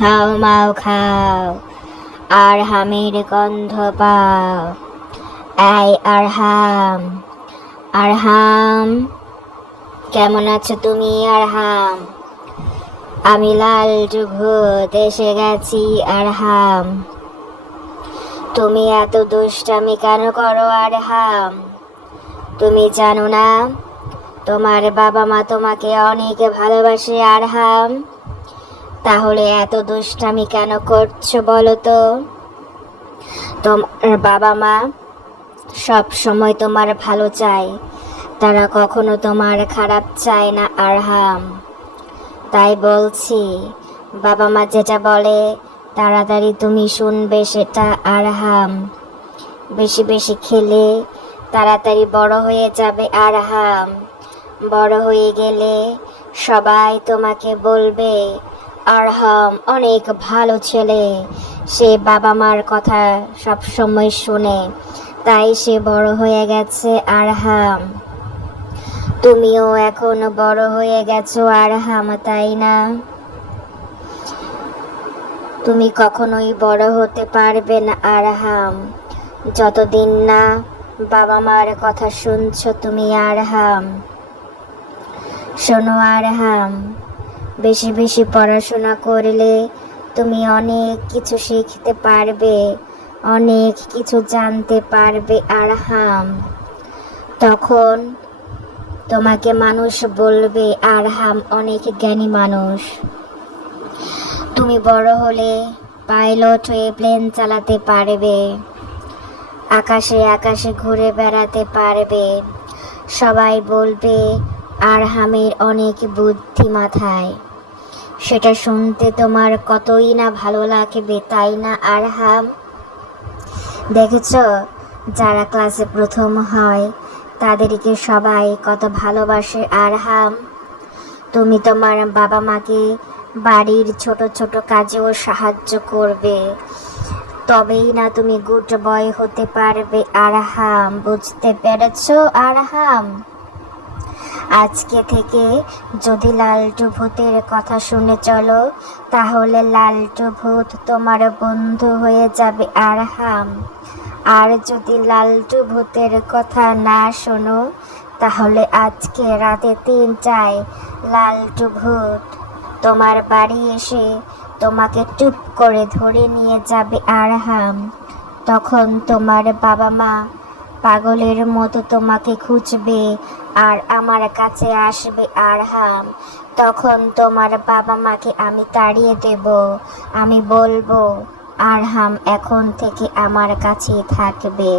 হাও মাও খাও, আর হামের গন্ধ পাও। এই আরহাম আরহাম, কেমন আছো তুমি আরহাম? আমি লাল ভূত দেশে গেছি আরহাম। তুমি এত দুষ্টামি কেন করো আরহাম? তুমি জানো না, তোমার বাবা মা তোমাকে অনেক ভালোবাসে আরহাম। তাহলে এত দুষ্টামি কেন করছ বলো তো? তোমার বাবা মা, সব সময় তোমার ভালো চায় তারা কখনো তোমার খারাপ চায় না, আরহাম। তাই বলছি, বাবা মা যেটা বলে, তাড়াতাড়ি তুমি শুনবে সেটা, আরহাম। বেশি বেশি খেলে, তাড়াতাড়ি বড় হয়ে যাবে, আরহাম। বড় হয়ে গেলে সবাই তোমাকে বলবে আরহাম অনেক ভালো ছেলে। সে বাবা মার কথা সব সময় শুনে। তাই সে বড় হয়ে গেছে আরহাম তুমিও এখন বড় হয়ে গেছো আরহাম তাই না? তুমি কখনোই বড় হতে পারবে না আরহাম যতদিন না বাবা মার কথা শুনছো তুমি আরহাম শোনো আরহাম বেশি বেশি পড়াশোনা করলে তুমি অনেক কিছু শিখতে পারবে, অনেক কিছু জানতে পারবে আর হাম তখন তোমাকে মানুষ বলবে আর হাম অনেক জ্ঞানী মানুষ। তুমি বড় হলে পাইলট হয়ে প্লেন চালাতে পারবে, আকাশে আকাশে ঘুরে বেড়াতে পারবে। সবাই বলবে আর হামের অনেক বুদ্ধি মাথায়। সেটা শুনতে তোমার কতই না ভালো লাগবে, তাই না, আরহাম? দেখেছ, যারা ক্লাসে প্রথম হয়, তাদেরকে সবাই কত ভালোবাসে, আরহাম। তুমি তোমার বাবা মাকে বাড়ির ছোট ছোট কাজেও সাহায্য করবে। তবেই না তুমি গুড বয় হতে পারবে, আরহাম। বুঝতে পেরেছ, আরহাম? আজকে থেকে যদি লালটু ভূতের কথা শুনে চলো, তাহলে লালটু ভূত তোমার বন্ধু হয়ে যাবে আরহাম আর যদি লালটু ভূতের কথা না শোনো, তাহলে আজকে রাতে তিনটায় লালটু ভূত তোমার বাড়ি এসে তোমাকে টুপ করে ধরে নিয়ে যাবে আরহাম তখন তোমার বাবা মা পাগলের মতো তোমাকে খুঁজবে আর আমার কাছে আসবে আর হাম তখন তোমার বাবা মাকে আমি তাড়িয়ে দেব। আমি বলব, আরহাম এখন থেকে আমার কাছে থাকবে।